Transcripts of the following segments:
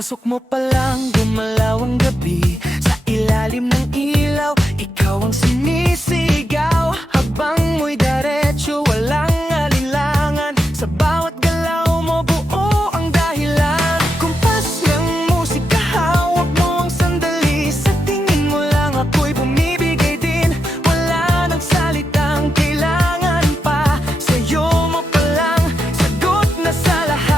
Pagpasok mo pa lang, gumalaw ang gabi. Sa ilalim ng ilaw, ikaw ang sinisigaw. Habang mo'y diretso, walang alinlangan. Sa bawat galaw mo, buo ang dahilan. Kumpas ng musika, hawak mo ang sandali. Sa tingin mo lang ako'y bumibigay din. Wala nang salitang kailangan pa. Sa'yo mo pa lang, sagot na sa lahat.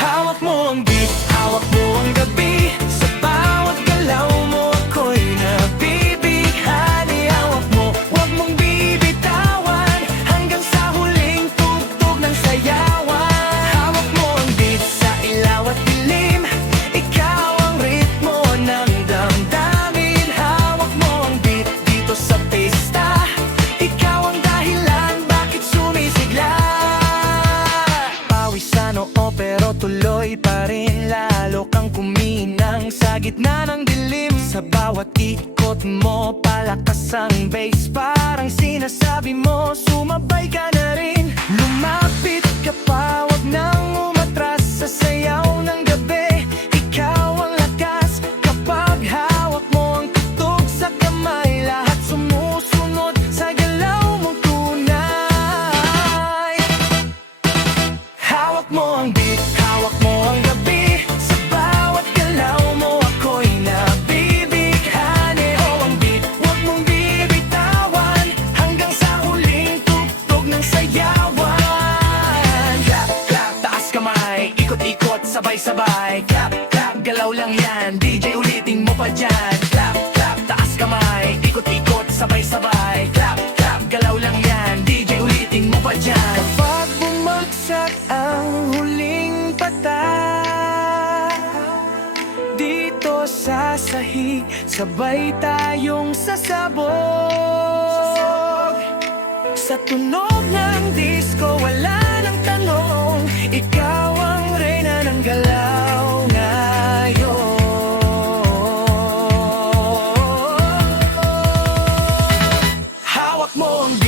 Hawak mo ang beat, hawak mo ang gabi. Sa bawat galaw mo ako'y nabibighani. Hawak mo, huwag mong bibitawan, hanggang sa huling tugtog ng sayawan. Hawak mo ang beat sa ilaw at dilim. Ikaw ang ritmo ng damdamin. Hawak mo ang beat dito sa pista. Ikaw ang dahilan bakit sumisigla. Pawisan oo pero tuloy pa rin. Lalo kang kuminang sa gitna ng dilim. Sa bawat ikot mo, palakas ang bass. Parang sinasabi mo, sumabay ka na rin. Lumapit ka pa, wag nang umatras. Sa sayaw ng gabi, ikaw ang lakas. Kapag hawak mo ang tugtog sa kamay, lahat sumusunod sa galaw mong tunay. Hawak mo ang beat, hawak mo ang gabi. Sa bawat galaw mo ako'y nabibighani. Oh, ang beat, huwag mong bibitawan, hanggang sa huling tugtog ng sayawan. Clap, clap, taas kamay, ikot-ikot, sabay-sabay. Clap, clap, galaw lang yan, DJ ulitin mo pa dyan. Clap, clap, taas kamay, ikot-ikot, sabay-sabay. Clap, clap, galaw lang yan, DJ ulitin mo pa dyan. Kapag bumagsak ang huling patak, dito sa sahig, sabay tayong sasabog. Sa tunog ng disco, wala nang tanong. Ikaw ang reyna ng galaw ngayon. Hawak mo ang